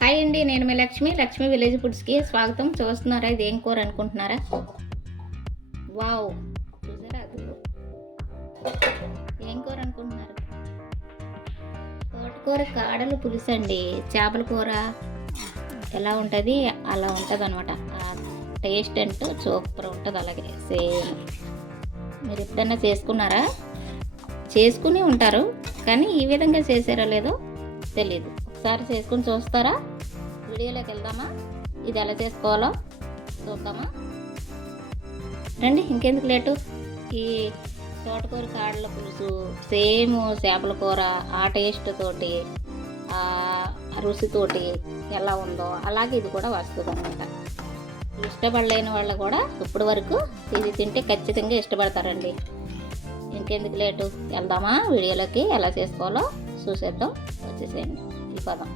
Hi అండి నేను మీ లక్ష్మి. లక్ష్మి విలేజ్ ఫుడ్స్కి స్వాగతం. చూస్తున్నారా? ఇది ఏం కూర అనుకుంటున్నారా? వావ్. చూసారా? అది? ఏం కూర అనుకుంటున్నారు? తోటకూర కాడలు పులుసు అండి. చేపల కూర ఎలా ఉంటుంది? అలా ఉంటుంది అనమాట టేస్ట్ అంటూ సూపర్ ఉంటుంది అలాగే. సేమ్. మీరు ఎప్పుడైనా చేసుకున్నారా? చేసుకుని ఉంటారు కానీ ఈ విధంగా చేసారో లేదో తెలీదు. ఒకసారి చేసుకుని చూస్తారా? వీడియోలోకి వెళ్దామా? ఇది ఎలా చేసుకోవాలో చూద్దామా? రండి ఇంకెందుకు లేటు? ఈ తోటకూర కాడల పులుసు సేమ్ చేపల కూర ఆ టేస్ట్ తోటి ఆ రుచితోటి ఎలా ఉందో అలాగే ఇది కూడా వస్తుంది అనమాట ఇష్టపడలేని వాళ్ళు కూడా ఇప్పటి వరకు ఇది తింటే ఖచ్చితంగా ఇష్టపడతారండి. ఇంకెందుకు లేటు? వెళ్దామా? వీడియోలోకి ఎలా చేసుకోవాలో చూసేద్దాం. వచ్చేసేయండి. ఈ పదం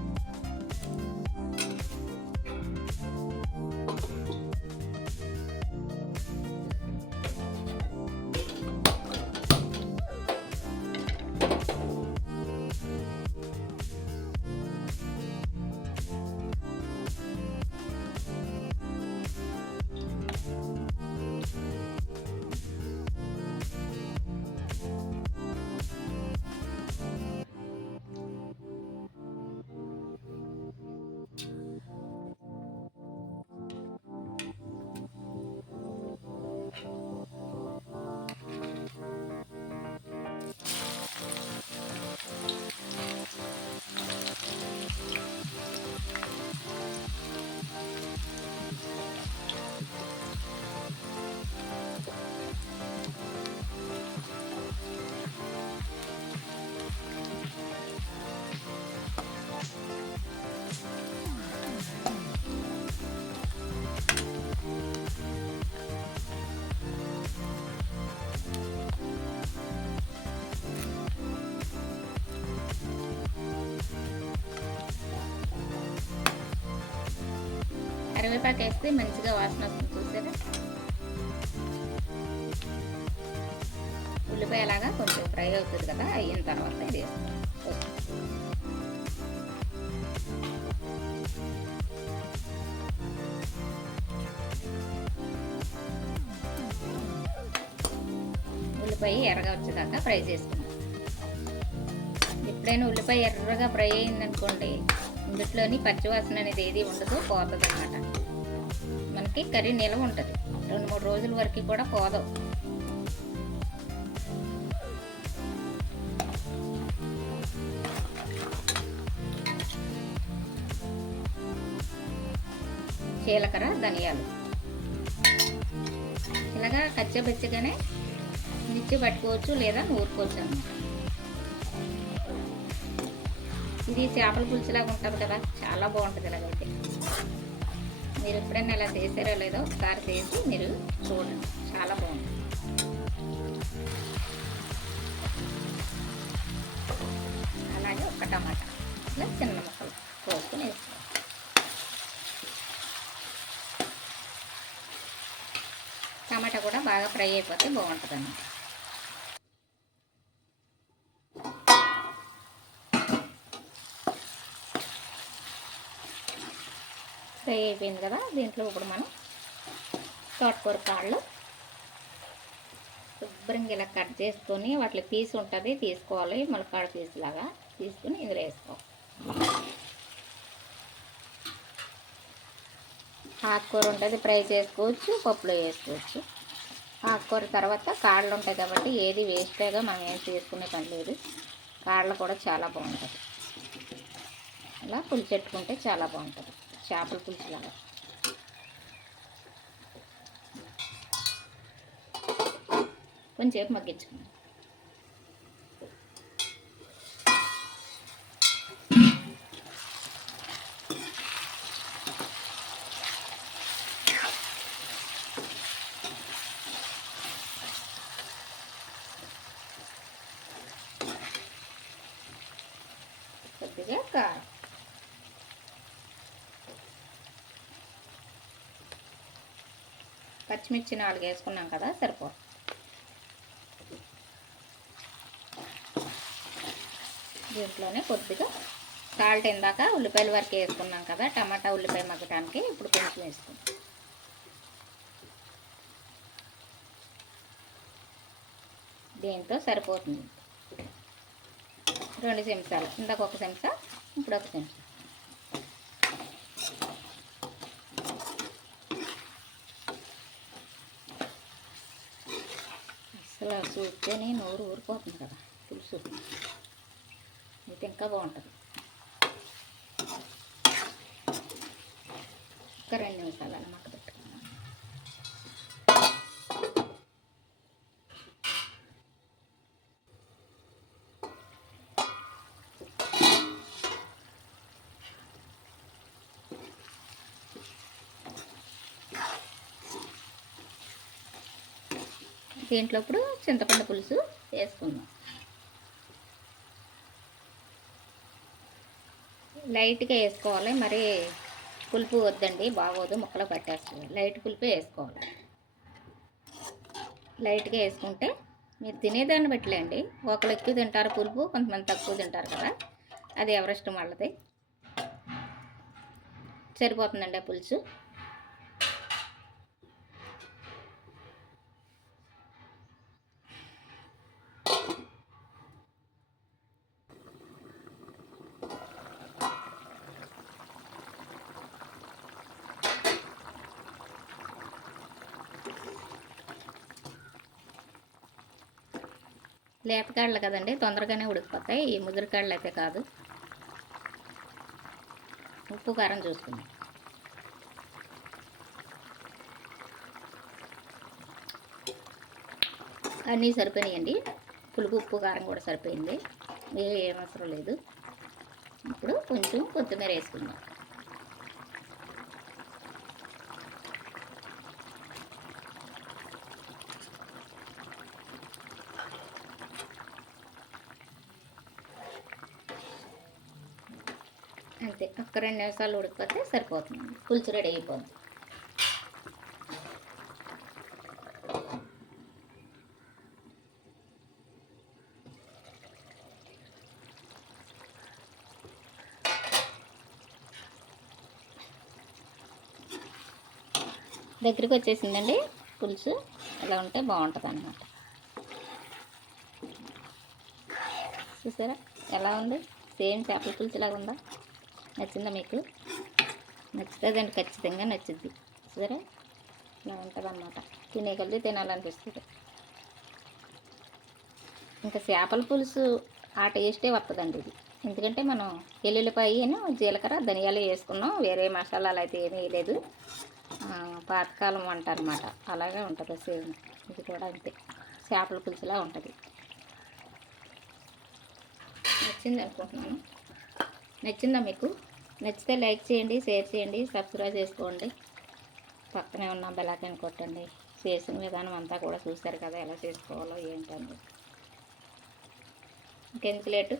కరివేపాకు వేస్తే మంచిగా వాసన వస్తుంది చూసారా? ఉల్లిపాయ లాగా కొంచెం ఫ్రై అవుతుంది కదా అయిన తర్వాత ఇది వేస్తాం ఉల్లిపాయ ఎర్రగా వచ్చేదాకా ఫ్రై చేసుకున్నాం ఎప్పుడైనా ఉల్లిపాయ ఎర్రగా ఫ్రై అయిందనుకోండి ఇందులోని పచ్చివాసన అనేది ఏది ఉండదు పోతుంది అన్నమాట మనకి కర్రీ నిల్వ ఉంటుంది. రెండు మూడు రోజుల వరకు కూడా పోదు. జీలకర్ర ధనియాలు. ఇలాగా కచ్చబెచ్చగానే మిర్చి పట్టుకోవచ్చు లేదా ఊరుకోవచ్చు అన్నమాట. ఇది చేపల పులుసులాగా ఉంటుంది కదా చాలా బాగుంటుంది ఇలాగైతే. మీరు ఎప్పుడైనా ఇలా చేసారో లేదో ఒకసారి చేసి మీరు చూడండి. చాలా బాగుంటుంది అలాగే ఒక టమాటా ఇలా చిన్న ముక్కలు కోసుకుని వేసుకోవాలి. టమాటా కూడా బాగా ఫ్రై అయిపోతే బాగుంటుంది ఫ్రై అయిపోయింది కదా దీంట్లో ఇప్పుడు మనం తోటకూర కాళ్ళు శుభ్రంగా ఇలా కట్ చేసుకొని వాటిలో పీస్ ఉంటుంది తీసుకోవాలి. ములక్కాడ పీస్ లాగా తీసుకుని ఇందులో వేసుకోవాలి. ఆకుకూర ఉంటుంది ఫ్రై చేసుకోవచ్చు పప్పులో వేసుకోవచ్చు. ఆకుకూర తర్వాత కాళ్ళు ఉంటాయి కాబట్టి ఏది వేస్ట్గా మనం ఏం తీసుకునే పని లేదు. కాళ్ళు కూడా చాలా బాగుంటుంది అలా పులిచెట్టుకుంటే చాలా బాగుంటుంది. చేపల పులుసు లాగా కొంచెంసేపు మగ్గించుకున్నాం కొద్దిగా కారం పచ్చిమిర్చి నాలుగు వేసుకున్నాం కదా సరిపోతుంది దీంట్లోనే కొద్దిగా సాల్ట్ ఇందాక ఉల్లిపాయల వరకు వేసుకున్నాం కదా టమాటా ఉల్లిపాయ మగ్గటానికి ఇప్పుడు కొంచెం వేసుకుందాం. దీంతో సరిపోతుంది. రెండు చెంచాలు ఇందాక ఒక చెంచా ఇప్పుడు ఒక చెంచా. అసలు చూస్తేనే నోరు ఊరిపోతుంది కదా పులుసు. అయితే ఇంకా బాగుంటుంది. ఒక రెండు నిమిషాలు అలా దీంట్లో ఇప్పుడు చింతపండు పులుసు వేసుకుందాం. లైట్గా వేసుకోవాలి. మరి పులుపు వద్దండి బాగోదు ముక్కలు పట్టేస్తుంది. లైట్ పులుపు వేసుకోవాలి. లైట్గా వేసుకుంటే మీరు తినేదాన్ని బట్టిలేండి ఒకరు ఎక్కువ తింటారు పులుపు కొంతమంది తక్కువ తింటారు కదా. అది ఎవరెస్ట్ వాళ్ళది. సరిపోతుందండి ఆ పులుసు. లేతకాడలు కదండి తొందరగానే ఉడికిపోతాయి. ఈ ముదిరికాడలు అయితే కాదు. ఉప్పు కారం చూసుకుందాం. అన్నీ సరిపోయినాయండి. పులుపు ఉప్పు కారం కూడా సరిపోయింది. ఏ ఏం అవసరం లేదు. ఇప్పుడు కొంచెం కొత్తిమీర వేసుకుందాం. అంతే ఒక్క రెండు నిమిషాలు ఉడికిపోతే సరిపోతుంది. పులుసు రెడీ అయిపోతుంది దగ్గరికి వచ్చేసిందండి పులుసు. ఇలా ఉంటే బాగుంటుంది అన్నమాట చూసారా? ఎలా ఉంది? సేమ్ చేపల పులుసు లాగా ఉందా? నచ్చిందా మీకు? నచ్చుతుందండి ఖచ్చితంగా నచ్చుద్ది. సరే? ఇలా ఉంటుంది అన్నమాట తినే కలిసి తినాలనిపిస్తుంది. ఇంకా చేపల పులుసు ఆ టేస్టే వస్తుందండి ఇది. ఎందుకంటే మనం ఎల్లుల్లిపాయను జీలకర్ర ధనియాలు వేసుకున్నాం. వేరే మసాలాలు అయితే ఏమీ లేదు. పాతకాలం వంట అనమాట అలాగే ఉంటుంది సేమ్. ఇది కూడా అంతే. చేపల పులుసులా ఉంటుంది. నచ్చింది అనుకుంటున్నాను నచ్చిందా మీకు? నచ్చితే లైక్ చేయండి షేర్ చేయండి సబ్స్క్రైబ్ చేసుకోండి. పక్కనే ఉన్న బెలాకని కొట్టండి. చేసిన విధానం అంతా కూడా చూస్తారు కదా ఎలా చేసుకోవాలో ఏంటండి ఇంకెందుకు లేటు?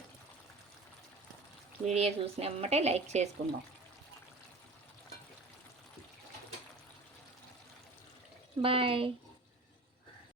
వీడియో చూసిన వెంబటే లైక్ చేసుకుందాం. బాయ్.